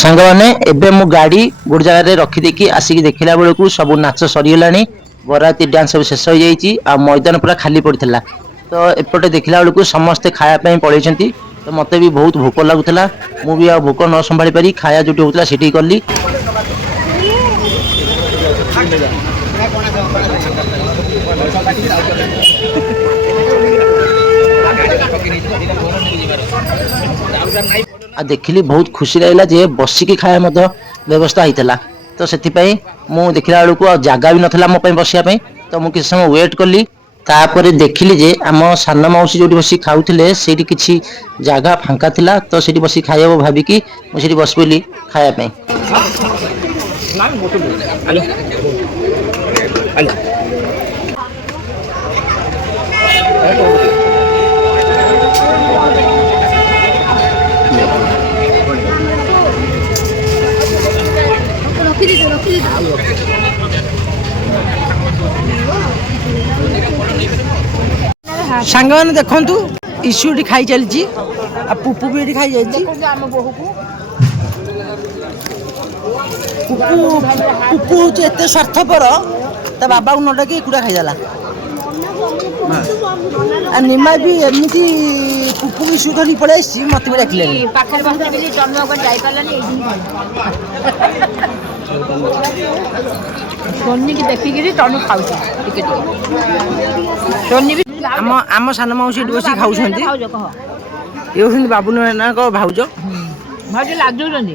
ସାଙ୍ଗମାନେ ଏବେ ମୁଁ ଗାଡ଼ି ଗୋଟେ ଜାଗାରେ ରଖିଦେଇକି ଆସିକି ଦେଖିଲା ବେଳକୁ ସବୁ ନାଚ ସରିଗଲାଣି। ବରଯାତ୍ରୀ ଡ୍ୟାନ୍ସ ସବୁ ଶେଷ ହେଇଯାଇଛି ଆଉ ମଇଦାନ ପୁରା ଖାଲି ପଡ଼ିଥିଲା। ତ ଏପଟେ ଦେଖିଲା ବେଳକୁ ସମସ୍ତେ ଖାଇବା ପାଇଁ ପଳେଇଛନ୍ତି। ତ ମୋତେ ବି ବହୁତ ଭୋକ ଲାଗୁଥିଲା। ମୁଁ ବି ଆଉ ଭୋକ ନ ସମ୍ଭାଳି ପାରି ଖାଇବା ଯୋଉଠି ହଉଥିଲା ସେଠିକି ଗଲି। ଆଉ ଦେଖିଲି ବହୁତ ଖୁସି ଲାଗିଲା ଯେ ବସିକି ଖାଇବା ମଧ୍ୟ ବ୍ୟବସ୍ଥା ହେଇଥିଲା। ତ ସେଥିପାଇଁ ମୁଁ ଦେଖିଲା ବେଳକୁ ଆଉ ଜାଗା ବି ନଥିଲା ମୋ ପାଇଁ ବସିବା ପାଇଁ। ତ ମୁଁ କିଛି ସମୟ ୱେଟ୍ କଲି। ତାପରେ ଦେଖିଲି ଯେ ଆମ ସାନ ମାଉସୀ ଯୋଉଠି ବସିକି ଖାଉଥିଲେ ସେଇଠି କିଛି ଜାଗା ଫାଙ୍କା ଥିଲା। ତ ସେଇଠି ବସିକି ଖାଇବାକୁ ଭାବିକି ମୁଁ ସେଇଠି ବସି ପଇଲି ଖାଇବା ପାଇଁ। ସାଙ୍ଗମାନେ ଦେଖନ୍ତୁ ଇସୁ ଏଠି ଖାଇ ଚାଲିଛି ଆଉ ପୁପୁ ବି ଏଠି ଖାଇ ଯାଇଛି। ପୁପୁ ହଉଛି ଏତେ ସ୍ୱାର୍ଥପର ତା ବାବାକୁ ନ ଡାକି ଏକୁଟିଆ ଖାଇଦେଲା। ଆଉ ନିମା ବି ଏମିତି ପୁପୁ ଇସୁ ଧରିକି ପଳେଇ ଆସିଛି ମତେ ବି ଡାକିଲେନି। ପାଖରେ ବସିଥିଲି ବୋଲି ତନୁ ଯାଇପାରିଲାନି। ଟୋନିକି ଦେଖିକିରି ତନୁ ଖାଉଛି ଟିକେ ଟିକେ। ଟୋନି ବି ଆମ ସାନ ମାଉସୀ ଏଠି ବସିକି ଖାଉଛନ୍ତି। ଭାଉଜ କହ ଇଏ ହଉଛନ୍ତି ବାବୁନୁ ନାନାଙ୍କ ଭାଉଜ। ଭାଉଜ ଲାଜଉଛନ୍ତି।